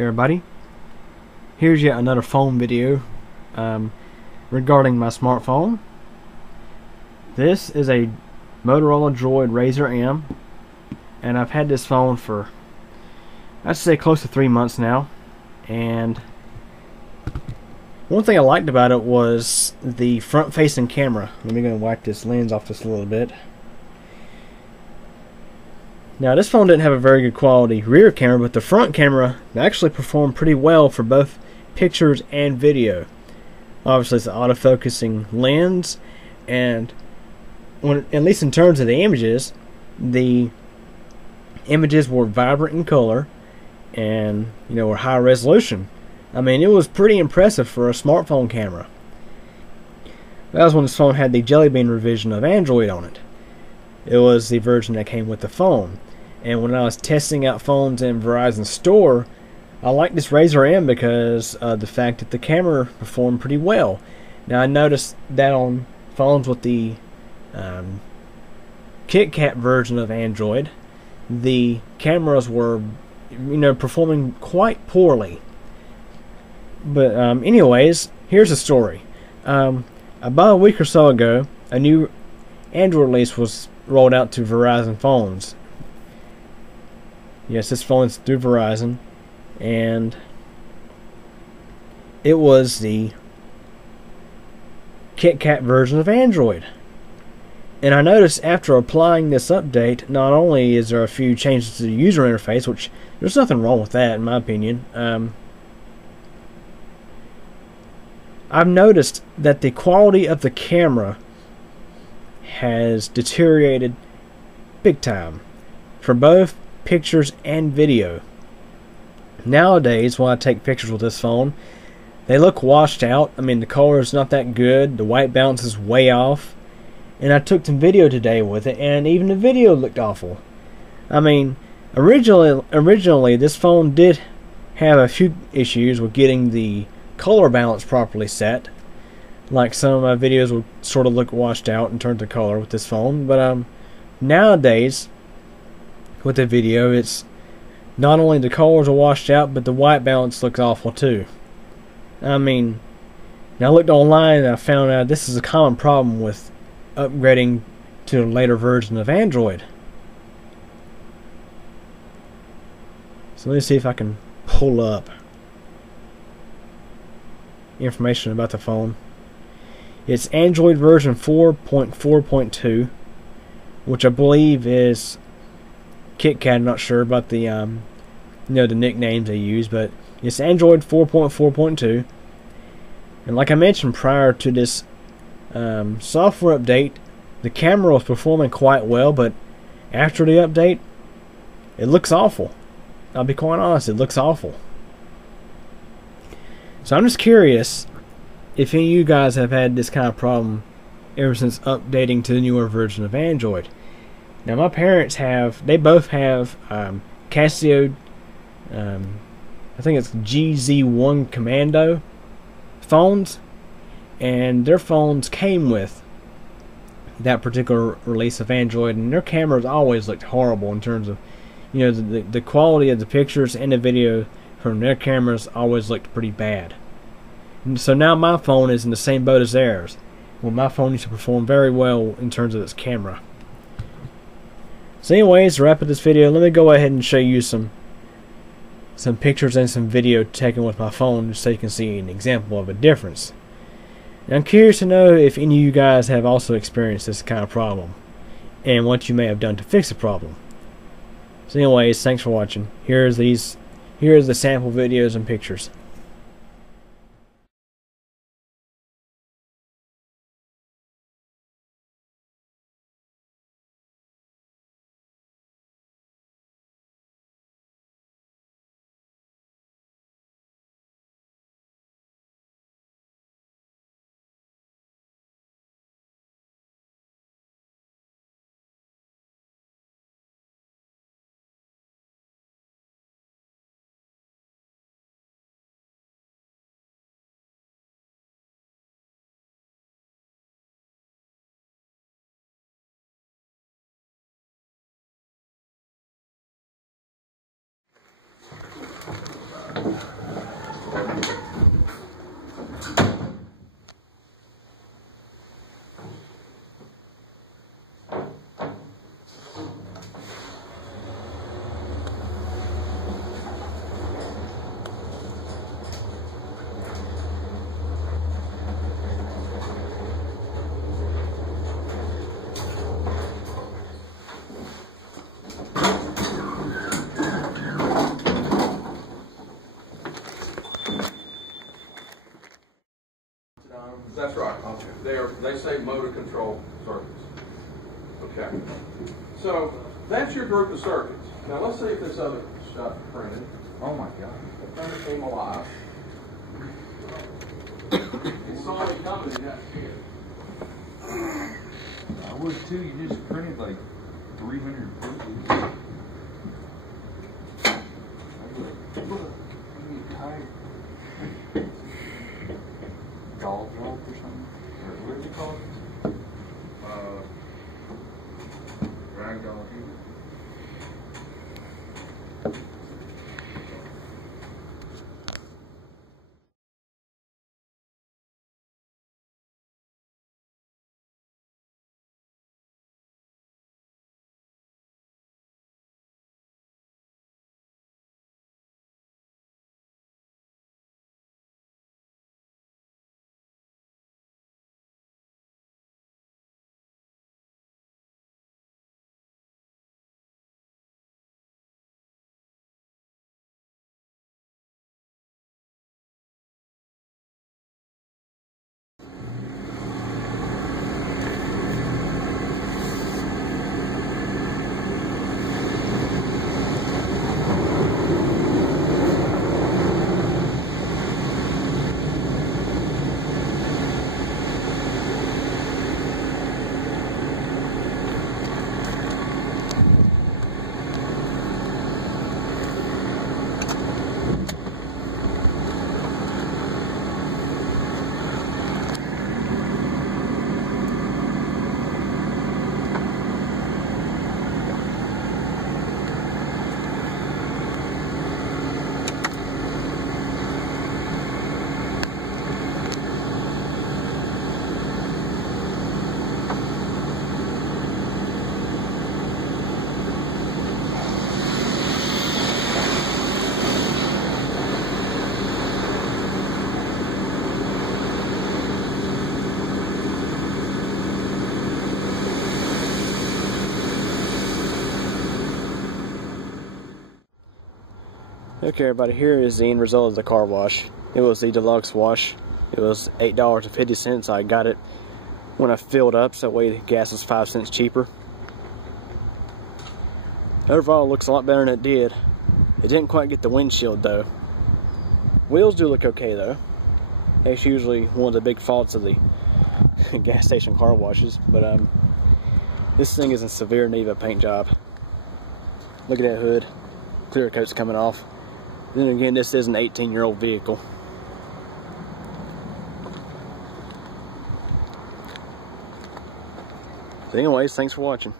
Everybody, here's yet another phone video regarding my smartphone. This is a Motorola Droid Razr M, and I've had this phone for, I'd say, close to 3 months now. And one thing I liked about it was the front-facing camera. Let me go and wipe this lens off just a little bit. Now, this phone didn't have a very good quality rear camera, but the front camera actually performed pretty well for both pictures and video. Obviously, it's an autofocusing lens, and at least in terms of the images were vibrant in color and, were high resolution. I mean, it was pretty impressive for a smartphone camera. That was when this phone had the Jelly Bean revision of Android on it. It was the version that came with the phone. And when I was testing out phones in Verizon store, I liked this Razr M because of the fact that the camera performed pretty well. Now, I noticed that on phones with the KitKat version of Android, the cameras were, performing quite poorly. But anyways, here's the story. About a week or so ago, a new Android release was rolled out to Verizon phones. Yes, this phone is through Verizon, and it was the KitKat version of Android. And I noticed after applying this update, not only is there a few changes to the user interface, which there's nothing wrong with that in my opinion, I've noticed that the quality of the camera has deteriorated big time for both pictures and video. Nowadays, when I take pictures with this phone, they look washed out. I mean, the color is not that good, the white balance is way off, and I took some video today with it, and even the video looked awful. I mean, originally this phone did have a few issues with getting the color balance properly set. Like, some of my videos would sort of look washed out in terms of color with this phone, but nowadays with the video, it's not only the colors are washed out, but the white balance looks awful too. I mean, now I looked online and I found out this is a common problem with upgrading to a later version of Android. So let me see if I can pull up information about the phone. It's Android version 4.4.2, which I believe is KitKat. I'm not sure about the the nicknames they use, but it's Android 4.4.2. And like I mentioned prior to this software update, the camera was performing quite well, but after the update, it looks awful. I'll be quite honest, it looks awful. So I'm just curious if any of you guys have had this kind of problem ever since updating to the newer version of Android. Now, my parents they both have Casio, I think it's GZ1 Commando phones, and their phones came with that particular release of Android, and their cameras always looked horrible in terms of, the quality of the pictures and the video from their cameras always looked pretty bad. And so now my phone is in the same boat as theirs. Well, my phone used to perform very well in terms of its camera. So anyways, to wrap up this video, let me go ahead and show you some pictures and some video taken with my phone, just so you can see an example of a difference. And I'm curious to know if any of you guys have also experienced this kind of problem, and what you may have done to fix the problem. So anyways, thanks for watching. Here's the sample videos and pictures. They say motor control circuits. Okay. So that's your group of circuits. Now let's see if this other stuff printed. Oh my God. The printer came alive. It saw it coming and got scared. I would too. You just printed like 300 pages. Doll job or something? Or what do you call it? Ragdoll humor. Okay, everybody, here is the end result of the car wash. It was the deluxe wash. It was $8.50. I got it when I filled up, so that way the gas was 5 cents cheaper. Overall, it looks a lot better than it did. It didn't quite get the windshield though. Wheels do look okay though. That's usually one of the big faults of the gas station car washes, but this thing is in severe need of a paint job. Look at that hood. Clear coat's coming off. Then again, this is an 18-year-old vehicle. So anyways, thanks for watching.